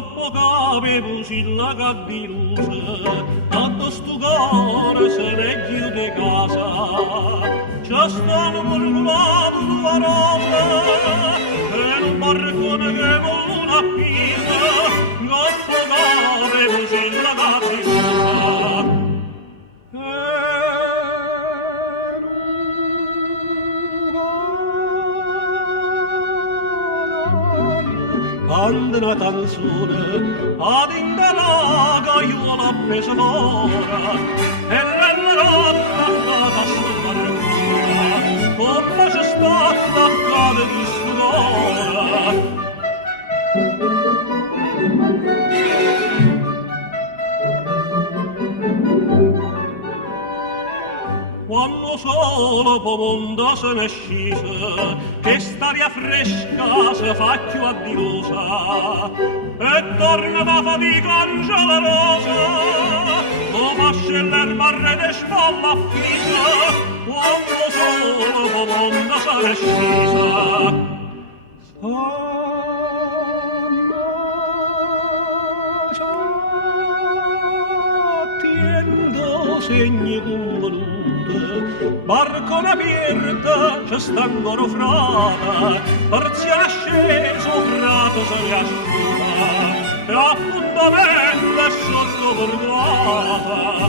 dopo che avevo la di luce, tanto sto cuore se ne chiude casa. C'è stato mormolato tua rosa, e un barcone che non appisa, dopo che avevo la di luce. Quando una canzone ad indala gaiola appesa d'ora e renderà attaccata sul barcone come c'è stata accade di st'ora. Quando solo pomonda se ne scise, che st'aria fresca se fa più addiosa, e torna da fatica angelosa, lo fasce l'erba rede spalla affisa, quando solo pomonda se ne scise. Segni convolute, barcone aperta, c'è sta ancora frata, parziale asceso, frato se ne asciuga, e appuntamento è sotto borgata.